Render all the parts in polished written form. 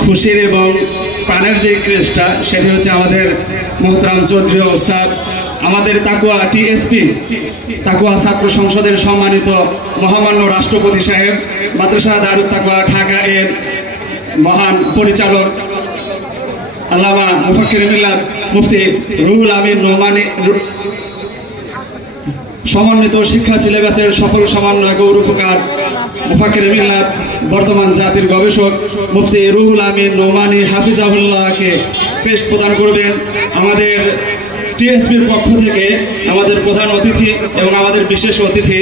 खुशिर एवं प्राणेर जे क्रेजटा सेटी होच्छे आमादेर मोहतराम चौधरी ओस्ताद आमादेर ताकुआ टीएसपी ताकुआ छात्र संसदेर सम्मानित महामान्य राष्ट्रपति साहेब माद्रासा दारुत ताकुआ ढाका एर महान परिचालक आल्लामा मुफाक्किर मिल्लात मुफ्ती रुहुल आमीन নোমানী समन्वित शिक्षा सिलेबासेर सफल समन्वय गौरवकार मुफाक्किर मिल्लात बर्तमान जातिर गवेषक मुफ्ती रुहुल आमीन নোমানী हाफिजाहुल्लाहके पेश प्रदान करबेन आमादेर टीएसपीर पक्ष थेके आमादेर प्रधान अतिथि एवं आमादेर विशेष अतिथि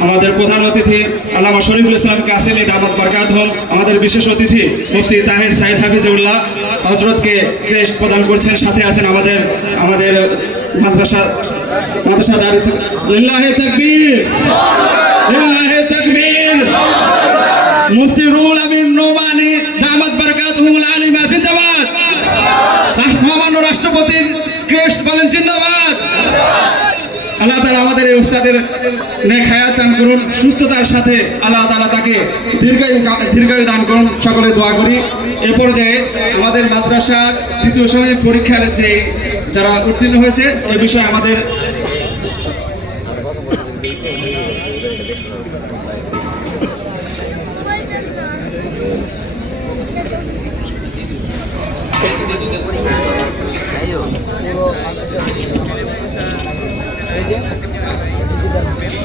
आमादेर प्रधान अतिथि आल्लामा शरीफुल इस्लाम कासिमी दामत बरकातहुम आमादेर विशेष अतिथि मुफ्ती ताहिर साइद हाफिजुल्लाह हजरत के क्रेस्ट प्रदान करছেন साथे आছেন आमादेर माद्रासा दारुत लिल्लाहि तकबीर मुफ्ती रुहुल आमीन নোমানী दामत बरकातहुमुल आलिमा जिंदाबाद महामान्य राष्ट्रपति क्रेस्ट বলেন जिंदाबाद আল্লাহ তাআলা আমাদের এই উস্তাদের নেক হায়াত দান করুন সুস্থতার সাথে আল্লাহ তাআলা তাকে দীর্ঘায়ু দান করুন সকলে দোয়া করি এই পর্যায়ে আমাদের মাদ্রাসার দ্বিতীয় শ্রেণীর পরীক্ষার যে যারা উত্তীর্ণ হয়েছে এই বিষয়ে আমাদের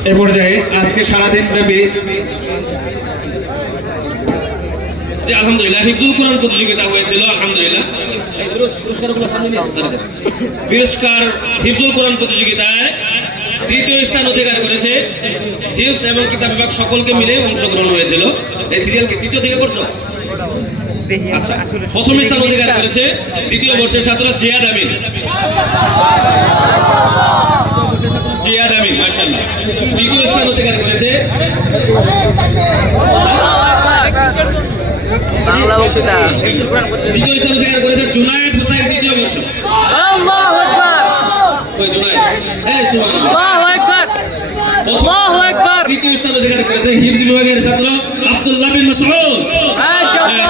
এই পর্যায়ে আজকে সারা দিন ব্যাপী যে আলহামদুলিল্লাহ হিফজুল কোরআন প্রতিযোগিতা হয়েছিল আলহামদুলিল্লাহ পুরস্কার হিফজুল কোরআন প্রতিযোগিতায় তৃতীয় স্থান অধিকার করেছে হিফজ এবং কিতাব বিভাগ সকলকে মিলে অংশগ্রহণ হয়েছিল এই সিরিয়াল কি তৃতীয় থেকে করছো আচ্ছা প্রথম স্থান অধিকার করেছে দ্বিতীয় বর্ষের ছাত্র জিয়াদ আমিন মাশাআল্লাহ দ্বিতীয় স্থান অধিকার করেছে বাংলা বক্তৃতা দ্বিতীয় স্থান অধিকার করেছে জুনায়েদ হোসেন দ্বিতীয় বর্ষ আল্লাহু আকবার ওই জুনায়েদ এই সুবহানাল্লাহ আল্লাহু আকবার আল্লাহু আকবার তৃতীয় স্থান অধিকার করেছে হিফজ বিভাগের ছাত্র আব্দুল্লাহ বিন মাসউদ মাশাআল্লাহ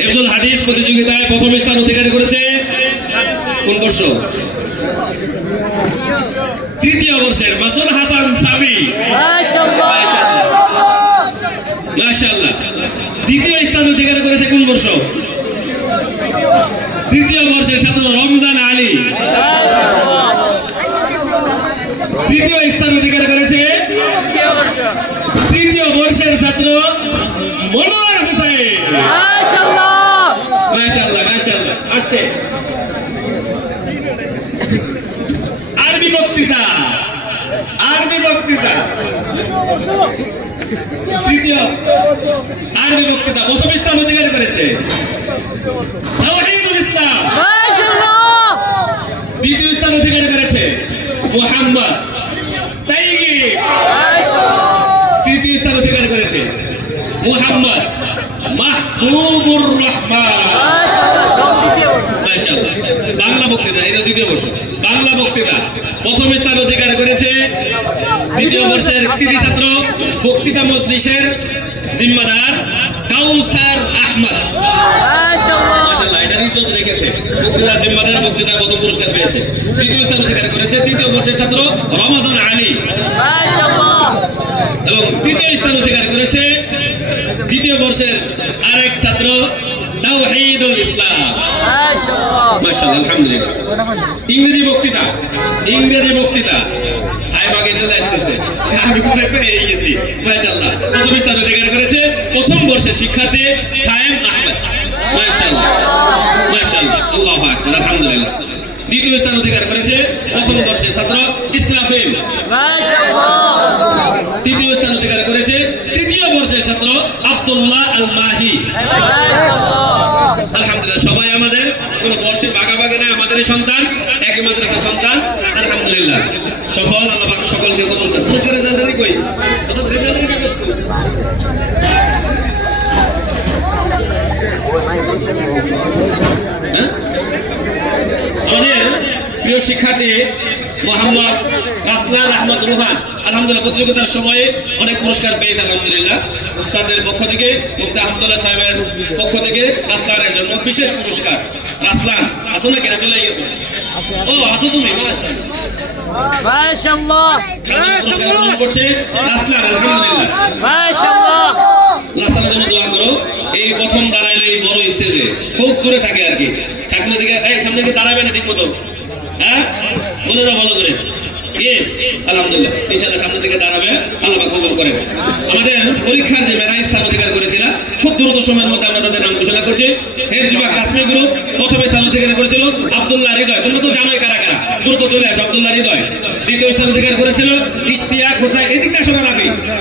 হিফজুল হাদিস প্রতিযোগিতায় প্রথম স্থান অধিকার করেছে কোন বর্ষ তৃতীয় বর্ষের মাসুদ হাসান সামি মাশাআল্লাহ দ্বিতীয় স্থান অধিকার করেছে কোন বর্ষ তৃতীয় বর্ষের ছাত্র রমজান আলী তৃতীয় স্থান অধিকার করেছে তৃতীয় বর্ষের ছাত্র মনোয়ার হোসেন মাশাআল্লাহ আসছে আরবি বক্তৃতা তৃতীয় আরবি বক্তৃতা প্রথম স্থান অধিকার করেছে তাওহীদুল ইসলাম মাশাআল্লাহ দ্বিতীয় স্থান অধিকার করেছে মুহাম্মদ তাইয়িব মাশাআল্লাহ তৃতীয় স্থান অধিকার করেছে মুহাম্মদ মাহবুবুর রহমান মাশাআল্লাহ বাংলা বক্তৃতা এটা দ্বিতীয় বর্ষ বাংলা বক্তৃতা প্রথম স্থান অধিকার করেছে দ্বিতীয় বর্ষের কৃতি ছাত্র বক্তৃতা মজলিসের জিম্মাদার কাউসার আহমদ মাশাআল্লাহ এটা রিজল্ট রেখেছে বক্তৃতা জিম্মাদার বক্তৃতা প্রথম পুরস্কার পেয়েছে দ্বিতীয় স্থান অধিকার করেছে তৃতীয় বর্ষের ছাত্র রমাদান আলী মাশাআল্লাহ এবং তৃতীয় স্থান অধিকার করেছে দ্বিতীয় বর্ষের আরেক ছাত্র তাওহীদুল ইসলাম মাশাআল্লাহ আলহামদুলিল্লাহ ইংরেজি বক্তৃতা সাহেব আগে চলে আসতেছে আমি পুরো পেয়ে গেছি মাশাআল্লাহ প্রথম স্থান অধিকার করেছে প্রথম বর্ষের শিক্ষার্থী সায়েম আহমেদ মাশাআল্লাহ আল্লাহু আকবার আলহামদুলিল্লাহ দ্বিতীয় স্থান অধিকার করেছে প্রথম বর্ষের ছাত্র ইসরাফিল মাশাআল্লাহ তৃতীয় স্থান অধিকার করেছে তৃতীয় বর্ষের ছাত্র আব্দুল্লাহ আল মাহি আলহামদুলিল্লাহ সবাই আমাদের কোনো বর্ষের ভাগাভাগি না আমাদের সন্তান একই মাদ্রাসার সন্তান আলহামদুলিল্লাহ সফল আল্লাহ পাক সকলকে কবুল করুন পুরস্কার রেজাল্টই কই কত রেজাল্টের কাগজ কই আমাদের প্রিয় শিক্ষার্থী মোহাম্মদ রাসলান আহমদ রুহান আলহামদুলিল্লাহ প্রতিযোগিতার সময়ে অনেক পুরস্কার পেয়েছে আলহামদুলিল্লাহ। উস্তাদের পক্ষ থেকে, মুফতি আহমদুল্লাহ সাহেবের পক্ষ থেকে রাসলানের জন্য বিশেষ পুরস্কার। রাসলান আসো নাকি, না চলে গেছো? ও আসো তুমি, মাশাআল্লাহ পুরস্কার গ্রহণ করছে রাসলান, আলহামদুলিল্লাহ। মাশাআল্লাহ রাসলানের জন্য দোয়া করো। এই প্রথম দাঁড়াইলে এই বড় স্টেজে, খুব দূরে থাকে আর কি, সামনে দিকে সামনে দিকে দাঁড়াবে না ঠিক মতো, হ্যাঁ বলে দাও ভালো করে। আলহামদুলিল্লাহ ইনশাআল্লাহ সামনে থেকে দাঁড়াবে, আল্লাহ পাক কবুল করেন। আমাদের পরীক্ষার যে মেধাবী স্থান অধিকার করেছিল, খুব দ্রুত সময়ের মধ্যে আমরা তাদের নাম ঘোষণা করছি। হেফজুল্লাহ কাশ্মীর গ্রুপ প্রথমে স্থান অধিকার করেছিল আব্দুল্লাহ হৃদয়। তোমরা তো জানোই কারা কারা, দ্রুত চলে আসো। আব্দুল্লাহ হৃদয় দ্বিতীয় স্থান অধিকার করেছিল ইশতিয়াক হোসেন। এদিকে আসো না রাবি,